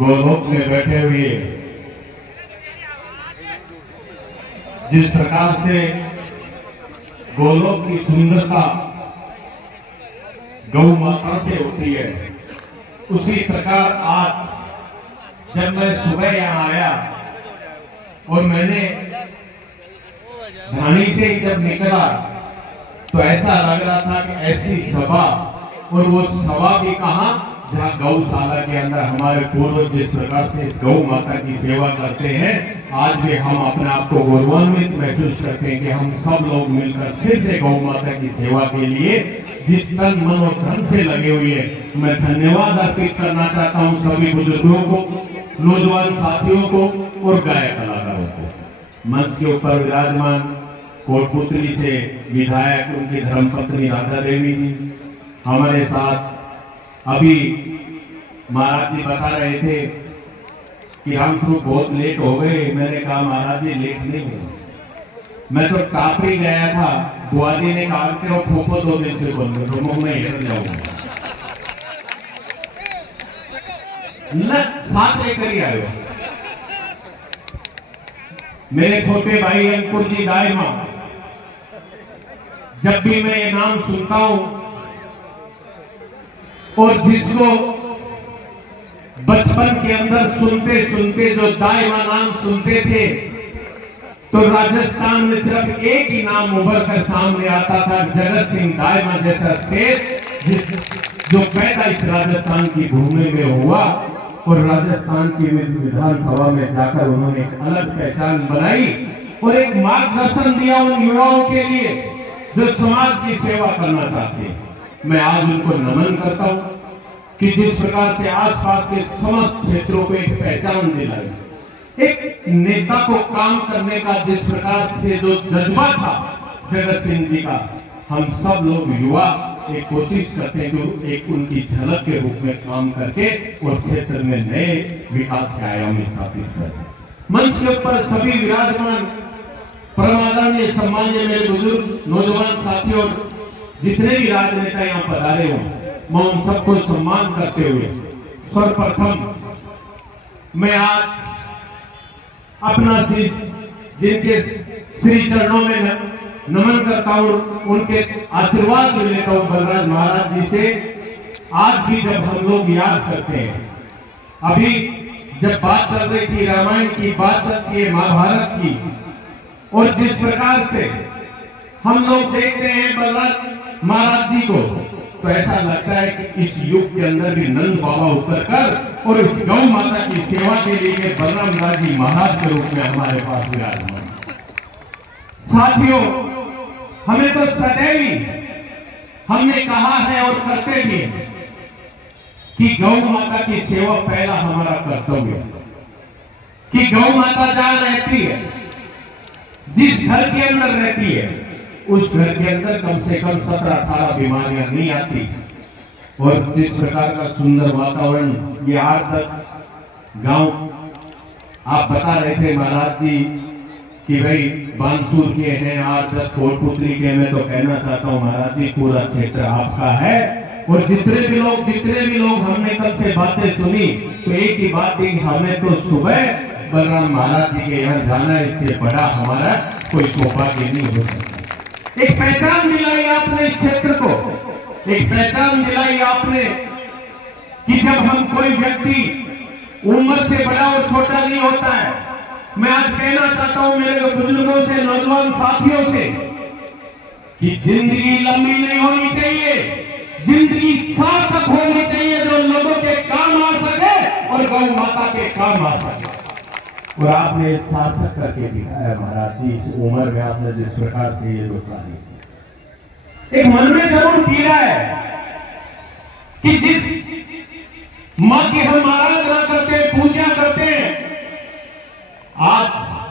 गोलोक में बैठे हुए जिस प्रकार से गोलोक की सुंदरता गौ माता से होती है, उसी प्रकार आज जब मैं सुबह यहाँ आया और मैंने धानी से जब निकला तो ऐसा लग रहा था कि ऐसी सभा, और वो सभा भी कहाँ, जहाँ गौशाला के अंदर हमारे पूर्वज जिस प्रकार से इस गौ माता की सेवा करते हैं, आज भी हम अपने आप को गौरवान्वित महसूस करते हैं कि हम सब लोग मिलकर फिर से गौ माता की सेवा के लिए जिस तन मन और धन से लगे हुए हैं। मैं धन्यवाद अर्पित करना चाहता हूँ सभी बुजुर्गों को, नौजवान साथियों को और गायक कलाकारों को। मंच के ऊपर विराजमान कोटपुतली से विधायक उनकी धर्मपत्नी राधा देवी जी हमारे साथ। अभी महाराज जी बता रहे थे कि हम सब बहुत लेट हो गए। मैंने कहा महाराज जी लेट नहीं हुए, मैं तो काफी गया था। बुआ जी ने कहा कि वो फूफो 2 दिन से बंद तो मुंह में हिर जाऊंगा न, साथ लेकर ही आयो। मेरे छोटे भाई अंकुर जी दाइमा, जब भी मैं ये नाम सुनता हूं और जिसको बचपन के अंदर सुनते सुनते जो दाइमा नाम सुनते थे, तो राजस्थान में सिर्फ एक ही नाम उभर कर सामने आता था, जगत सिंह दाइमा जैसा शेर जो पैदा इस राजस्थान की भूमि में हुआ और राजस्थान की विधानसभा में जाकर उन्होंने एक अलग पहचान बनाई और एक मार्गदर्शन दिया उन युवाओं के लिए जो समाज की सेवा करना चाहते हैं। मैं आज उनको नमन करता हूं कि जिस प्रकार से आसपास के समस्त क्षेत्रों को एक पहचान दिलाई, एक नेता को काम करने का जिस प्रकार से जो जज्बा था जगत सिंह जी का, हम सब लोग युवा एक कोशिश करते हैं कि एक उनकी झलक के रूप में काम करके और क्षेत्र में नए विकास के आयाम स्थापित करें। मंच के ऊपर सभी विराजमान परमादरणीय सम्माननीय मेरे बुजुर्ग नौजवान साथियों, जितने भी राजनेता यहाँ पधारे हों, मैं उन सबको सम्मान करते हुए सर्वप्रथम मैं आज अपना शीश जिनके श्री चरणों में नमन करता हूँ, उनके आशीर्वाद भी लेता हूँ बलराज महाराज जी से। आज भी जब हम लोग याद करते हैं, अभी जब बात चल रही थी रामायण की, बात चल रही है महाभारत की, और जिस प्रकार से हम लोग देखते हैं बलराज महाराज जी को, तो ऐसा लगता है कि इस युग के अंदर भी नंद बाबा उतर कर और इस गौ माता की सेवा के लिए बलराम दास जी महाराज के रूप में हमारे पास विराजमान। साथियों, हमें तो सदैव हमने कहा है और करते भी हैं कि गौ माता की सेवा पहला हमारा कर्तव्य है, कि गौ माता जहां रहती है, जिस घर के अंदर रहती है, उस घर के अंदर कम से कम 17-18 बीमारियां नहीं आती। और जिस प्रकार का सुंदर वातावरण ये 8-10 गांव आप बता रहे थे महाराज जी कि भाई बानसूर के हैं, 8-10 कोटपुतली के। मैं तो कहना चाहता हूँ महाराज जी, पूरा क्षेत्र आपका है। और जितने भी लोग हमने कल से बातें सुनी, तो एक ही बात थी, हमें तो सुबह बलराम महाराज जी के यहाँ जाना, इससे बड़ा हमारा कोई सौभाग्य नहीं हो सकता। एक पहचान दिलाई आपने इस क्षेत्र को, एक पहचान दिलाई आपने कि जब हम कोई व्यक्ति उम्र से बड़ा और छोटा नहीं होता है। मैं आज कहना चाहता हूं मेरे बुजुर्गों से, नौजवान साथियों से, कि जिंदगी लंबी नहीं होनी चाहिए, जिंदगी सार्थक होनी चाहिए, जो लोगों के काम आ सके और गौ माता के काम आ सके। और आपने सार्थक करके दिखाया महाराज जी, इस उम्र में आपने जिस प्रकार से ये लोग एक मन में जरूर पीड़ा है कि जिस मां की हम आराधना करते हैं, पूजा करते हैं, आज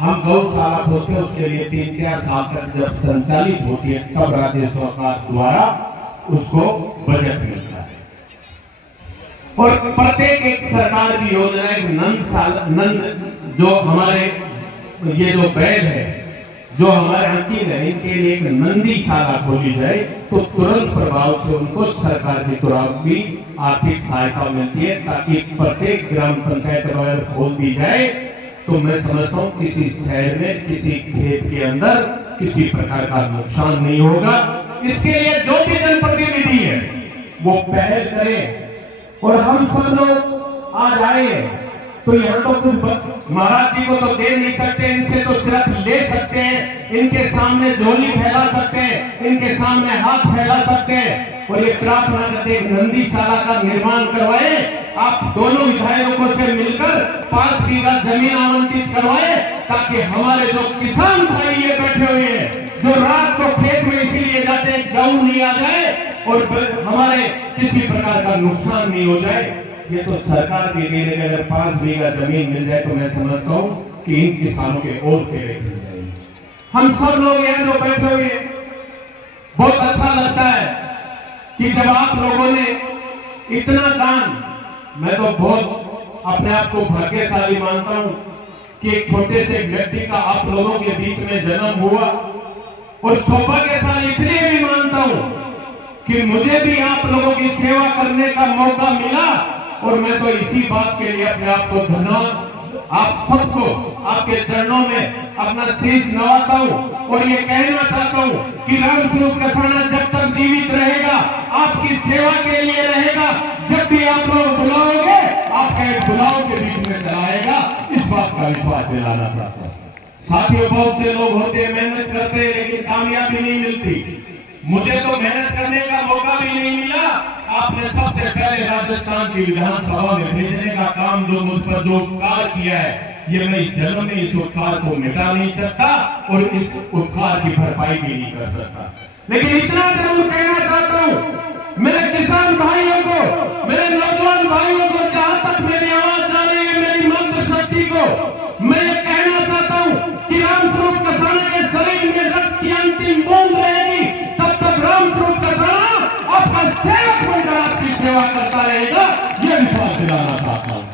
हम गौशाला खोलते हैं, उसके लिए 3-4 साल तक जब संचालित होती है, तब राज्य सरकार द्वारा उसको बजट मिलता है। और प्रत्येक एक सरकार की योजना, एक नंद जो हमारे ये जो बैल है, जो हमारे अंकित है इनके लिए एक नंदीशाला खोली जाए तो तुरंत प्रभाव से उनको सरकार की तरफ भी आर्थिक सहायता मिलती है, ताकि प्रत्येक ग्राम पंचायत अगर खोल दी जाए तो मैं समझता हूँ किसी शहर में किसी खेत के अंदर किसी प्रकार का नुकसान नहीं होगा। इसके लिए जो भी जनप्रतिनिधि है वो पहल करे और हम सब लोग आज आए तो यहाँ तो कुछ महाराज जी को तो दे नहीं सकते, इनसे तो सिर्फ ले सकते हैं, इनके सामने झोली फैला सकते हैं, इनके सामने हाथ फैला सकते हैं और ये प्रार्थना करते हैं नंदीशाला का निर्माण करवाए। आप दोनों विधायकों से मिलकर 5 बीघा जमीन आवंटित करवाए, ताकि हमारे जो किसान भाई ये बैठे हुए हैं जो रात को खेत में इसीलिए जाते हैं गऊ नहीं आ जाए और हमारे किसी प्रकार का नुकसान नहीं हो जाए। ये तो सरकार के लिए अगर 5 बीघा जमीन मिल जाए तो मैं समझता हूँ कि इन किसानों के और खेत मिल जाएंगे। हम सब लोग यहाँ जो बैठे हुए बहुत अच्छा लगता है कि जब आप लोगों ने इतना दान, मैं तो बहुत अपने आप को भाग्यशाली मानता हूँ कि एक छोटे से व्यक्ति का आप लोगों के बीच में जन्म हुआ और सौभाग्यशाली इसलिए भी मानता हूँ कि मुझे भी आप लोगों की सेवा करने का मौका मिला और मैं तो इसी बात के लिए अपने आप को धन्यवाद आप सबको आपके चरणों में अपना शीश नवाता हूँ और ये कहना चाहता हूँ कि रामस्वरूप कसाना जब तक जीवित रहेगा आपकी सेवा के लिए रहेगा। जब भी आप लोग बुलाओगे आपके बुलाओ के बीच में चलाएगा, इस बात का विश्वास दिलाना चाहता हूँ। साथियों, बहुत से लोग होते हैं मेहनत करते हैं लेकिन कामयाबी नहीं मिलती। मुझे तो मेहनत करने का मौका भी नहीं मिला। आपने सबसे पहले राजस्थान की विधानसभा में भेजने का काम जो मुझ पर जो उपकार किया है, ये मैं इस जन्म में इस उपकार को मिटा नहीं सकता और इस उपकार की भरपाई भी नहीं कर सकता। लेकिन इतना जरूर कहना चाहता हूँ मेरे किसान भाइयों को, मेरे नौजवान भाइयों को, जहां तक मेरी आवाज जा रही है, मेरी मंत्र शक्ति को, मैं ये कहना चाहता हूँ कि रामस्वरूप कसाना के शरीर में रक्त की अंतिम बूंद रहेगी, तब तक रामस्वरूप कसाना आपका सेवक बनकर आपकी सेवा करता रहेगा, ये विश्वास दिलाना चाहता हूँ।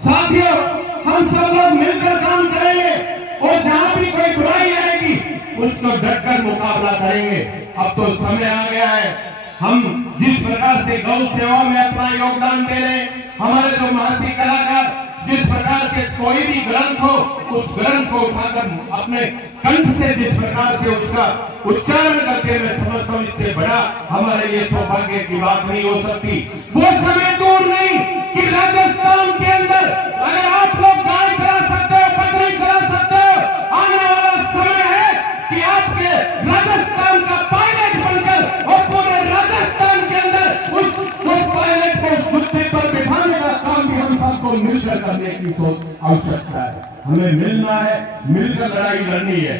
साथियों, हम सब लोग मिलकर काम करेंगे और जहां भी कोई बुराई आएगी उसको डटकर मुकाबला करेंगे। अब तो समय आ गया है, हम जिस प्रकार से गौ सेवा में अपना योगदान दे रहे हैं, हमारे जो महासी कलाकार जिस प्रकार के कोई भी ग्रंथ हो उस ग्रंथ को उठाकर अपने कंठ से जिस प्रकार से उसका उच्चारण करते, मैं समझता हूँ इससे बड़ा हमारे लिए सौभाग्य की बात नहीं हो सकती। वो समय दूर नहीं कि राजस्थान के अंदर अगर आप लोग गाय करा सकते हो, बकरी करा सकते हो, आने वाला समय है कि आपके राजस्थान का पायलट बनकर और पूरे राजस्थान के अंदर उस पायलट को उस कुत्ते पर बिठाने का काम भी हम सबको मिलकर करने की सोच आवश्यकता है। हमें मिलना है, मिलकर लड़ाई लड़नी है।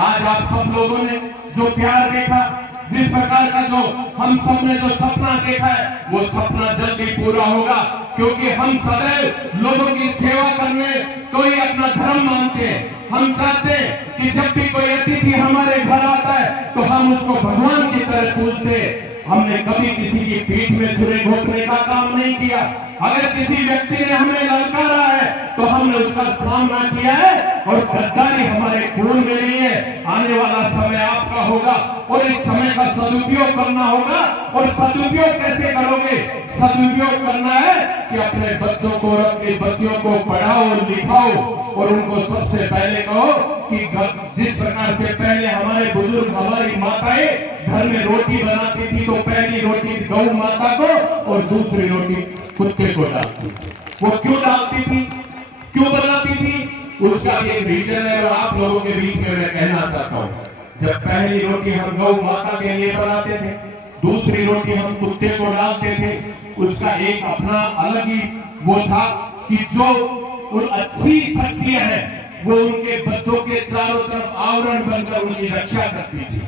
आज आप सब लोगों ने जो प्यार देखा, जिस प्रकार का जो हम सब ने जो सपना देखा है, वो सपना जल्दी पूरा होगा, क्योंकि हम सदैव लोगों की सेवा करने को ही अपना धर्म मानते हैं। हम चाहते हैं कि जब भी कोई अतिथि हमारे घर आता है तो हम उसको भगवान की तरह पूजते हैं। हमने कभी किसी की पीठ में छुरे घोंपने का काम नहीं किया। अगर किसी व्यक्ति ने हमें ललकारा है तो हमने उसका सामना किया है और गद्दारी हमारे खून में नहीं है। आने वाला समय आपका होगा और इस समय का सदुपयोग करना होगा। और सदुपयोग कैसे करोगे? सदुपयोग करना है कि अपने बच्चों को और अपनी बच्चियों को पढ़ाओ लिखाओ और उनको सबसे पहले कहो कि जिस प्रकार से पहले हमारे बुजुर्ग, हमारी माताएं घर में रोटी बनाती थी तो पहली रोटी गौ माता को और दूसरी रोटी कुत्ते को डालती थी। वो क्यों डालती थी, क्यों बनाती थी, उसका एक रीजन है और आप लोगों के बीच में मैं कहना चाहता हूँ। जब पहली रोटी हम गौ माता के लिए बनाते थे, दूसरी रोटी हम कुत्ते को डालते थे, उसका एक अपना अलग ही वो था कि जो उन अच्छी शक्तियां हैं वो उनके बच्चों के चारों तरफ आवरण बनकर उनकी रक्षा करती थी।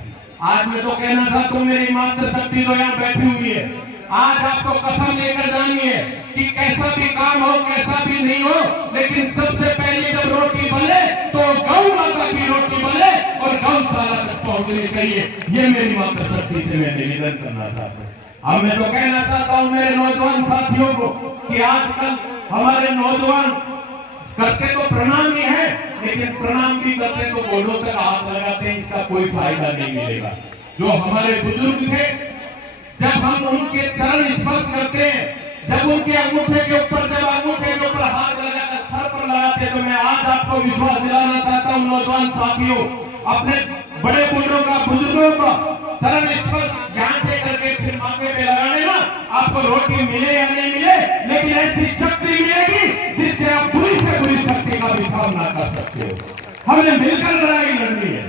आज मैं तो कहना चाहता हूँ, मेरी मातृ शक्ति तो यहाँ बैठी हुई है, आज आपको कसम लेकर जानी है कि कैसा भी काम हो, कैसा भी नहीं हो, लेकिन सबसे पहले जब रोटी बने तो गौ माता की रोटी बने और गौशाला तक पहुंचनी चाहिए। ये मेरी मातृ शक्ति से मैं निवेदन करना चाहता हूँ। अब मैं तो कहना चाहता हूँ मेरे नौजवान साथियों को कि आजकल हमारे नौजवान करते तो प्रणाम ही है, लेकिन प्रणाम भी करते तो गोडों तक हाथ लगाते हैं, इसका कोई फायदा नहीं मिलेगा। जो हमारे बुजुर्ग थे, जब हम उनके चरण स्पर्श करते हैं, जब उनके अंगूठे के ऊपर हाथ लगाकर सर पर लगाते, तो मैं आज आपको विश्वास दिलाना चाहता हूं नौजवान साथियों, अपने बड़े बुजुर्गों का चरण स्पर्श ध्यान से करके फिर माथे पे लगाने ना, आपको रोटी मिले या नहीं मिले, लेकिन ऐसी शक्ति मिलेगी जिससे आप बुरी से बुरी शक्ति का भी सामना कर सकते हो। हमने मिलकर लड़ाई लड़नी है,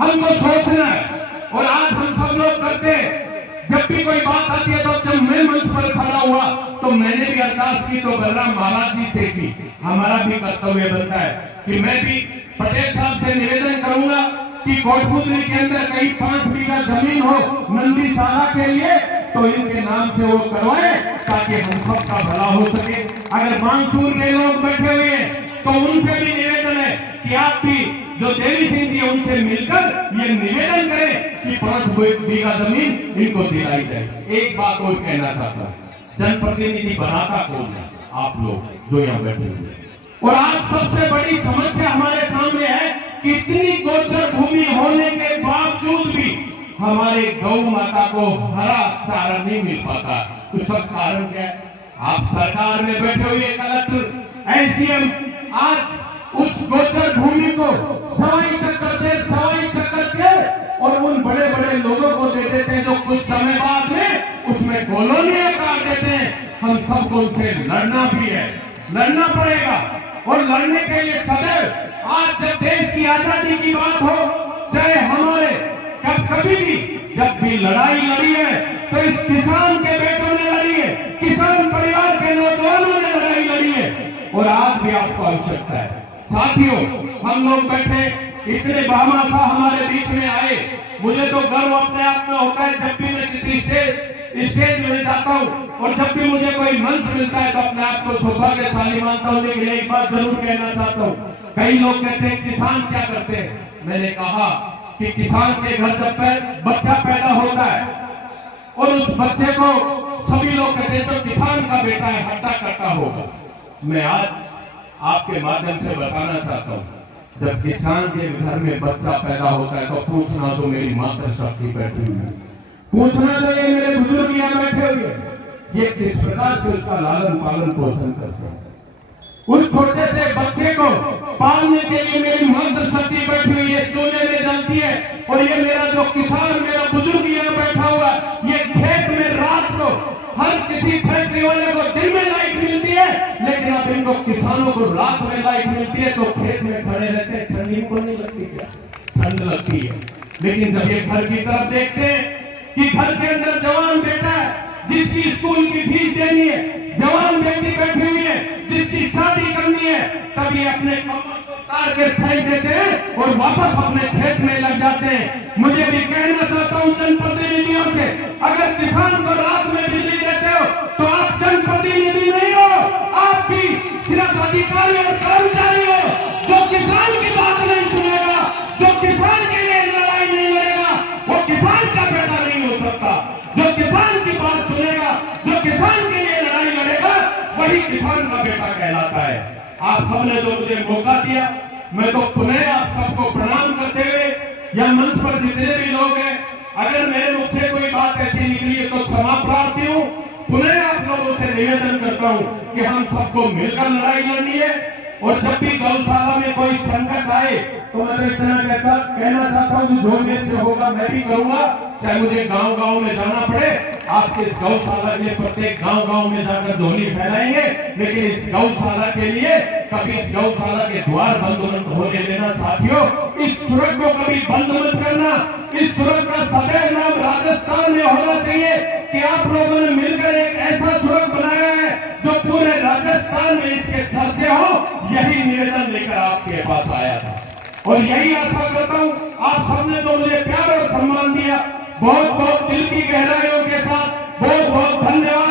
हमको सोचना है, और आज हम सब लोग करते हैं। जब भी कोई बात आती है, तो जब मैं मंच पर खड़ा हुआ तो मैंने भी अरदास की, तो बलराम महाराज जी से की। हमारा भी कर्तव्य बनता है कि मैं भी पटेल साहब से निवेदन करूंगा कि कोटपुतली के अंदर कहीं 5 बीघा जमीन हो नंदी शाला के लिए, तो इनके नाम से वो करवाए, ताकि हम सबका भला हो सके। अगर मानसूर के लोग बैठे हुए हैं, तो उनसे भी निवेदन है कि आप भी जो देवी सिंह जी उनसे मिलकर ये निवेदन करें कि 5 बीघा जमीन इनको दिलाई जाए। एक बात और कहना चाहता हूँ, जनप्रतिनिधि बनाता कौन है? आप लोग जो यहाँ बैठे हुए। और आज सबसे बड़ी समस्या हमारे सामने है कि इतनी गोचर भूमि होने के बावजूद भी हमारे गौ माता को हरा चारा नहीं मिल पाता। तो सब कारण क्या है? आप सरकार में बैठे हुए कलेक्टर, एसडीएम आज उस गोचर भूमि को सवाई चक्कर के और उन बड़े बड़े लोगों को दे देते हैं, जो कुछ समय बाद में उसमें कॉलोनियां काट देते हैं। हम सबको उनसे लड़ना भी है, लड़ना पड़ेगा। और लड़ने के लिए सदैव, आज जब देश की आजादी की बात हो, चाहे हमारे कभी भी जब भी लड़ाई लड़ी है, तो इस किसान के बेटों ने लड़ी है, किसान परिवार के नौजवानों ने लड़ाई लड़ी है, और आज भी आपको आवश्यकता है। साथियों, हम लोग बैठे इतने बहामासा हमारे बीच में आए, मुझे तो गर्व अपने आप में होता है। जब भी मैं किसी स्टेज में जाता हूँ और जब भी मुझे कोई मंच मिलता है, तो अपने आप को सौभाग्यशाली मानता हूँ। लेकिन एक बात जरूर कहना चाहता हूँ, कई लोग कहते हैं किसान क्या करते हैं। मैंने कहा कि किसान के घर जब बच्चा पैदा होता है और उस बच्चे को सभी लोग कहते हैं तो किसान का बेटा है, हट्टा कट्टा होगा। मैं आज आपके माध्यम से बताना चाहता हूँ, जब किसान के घर में बच्चा पैदा होता है, तो पूछना तो मेरी मातृशक्ति बैठी हुई है, पूछना तो ये मेरे बुजुर्ग यहाँ बैठे हुए, ये किस प्रकार से उसका लालन पालन पोषण करते हैं। उस छोटे से बच्चे को पालने के लिए मेरी मातृशक्ति बैठी हुई है, चूल्हे में जलती है। और ये मेरा जो किसान, मेरा बुजुर्ग यहाँ बैठा हुआ, ये खेत में रात को, हर किसी फैक्ट्री वाले को दिन में लाइट मिलती है, लेकिन अब इनको किसानों को रात में लाइट मिलती है, तो खेत में खड़े रहते हैं। ठंडी को नहीं लगती क्या? ठंड लगती है। लेकिन जब ये घर की तरफ देखते हैं कि घर के अंदर जवान बेटा है, जिसकी स्कूल की फीस देनी है, जवान बेटी बैठी हुई है, जिसकी शादी करनी है, तब ये अपने कमर को तार के फेंक देते हैं और वापस अपने खेत में लग जाते हैं। मुझे भी कहना चाहता हूँ जनप्रतिनिधियों से, अगर किसान को रात में बिजली देते हो, तो आप जनप्रतिनिधि नहीं हो, आप भी सिर्फ अधिकारी और कर्मचारी हो। जो किसान की बात नहीं सुनेगा, जो किसान के लिए लड़ाई नहीं लड़ेगा, वो किसान का बेटा नहीं हो सकता। जो किसान की बात सुनेगा, जो किसान के लिए लड़ाई लड़ेगा, वही किसान का बेटा कहलाता है। आप सबने जो मुझे मौका दिया, मैं तो पुनः आप सबको प्रणाम करते हुए, या मंच पर जितने भी लोग हैं, अगर मेरे मुख से कोई बात ऐसी निकली है तो क्षमा प्रार्थी हूँ। पुनः आप लोगों से निवेदन करता हूँ कि हम सबको मिलकर लड़ाई लड़नी है। और जब भी गौशाला में कोई संकट आए, तो मैं तो इतना कहना चाहता हूँ, जो मेरे से होगा मैं भी करूंगा, चाहे मुझे गांव-गांव में जाना पड़े। आपके इस गौशाला के लिए प्रत्येक गांव-गांव में जाकर ध्वनि फैलाएंगे, लेकिन इस गौशाला के लिए कभी इस गौशाला के द्वार बंद मत होने देना। साथियों, इस सुरंग को कभी बंद मत करना। इस सुरंग का सदैव नाम राजस्थान में होना चाहिए कि आप लोगों ने मिलकर एक ऐसा सुरंग बनाया है जो पूरे राजस्थान में इसके चर्चे हो। यही निवेदन लेकर आपके पास आया था, और यही आशा करता हूँ आप सबने तो मुझे प्यार और सम्मान दिया। बहुत बहुत दिल की गहराइयों के साथ बहुत बहुत धन्यवाद।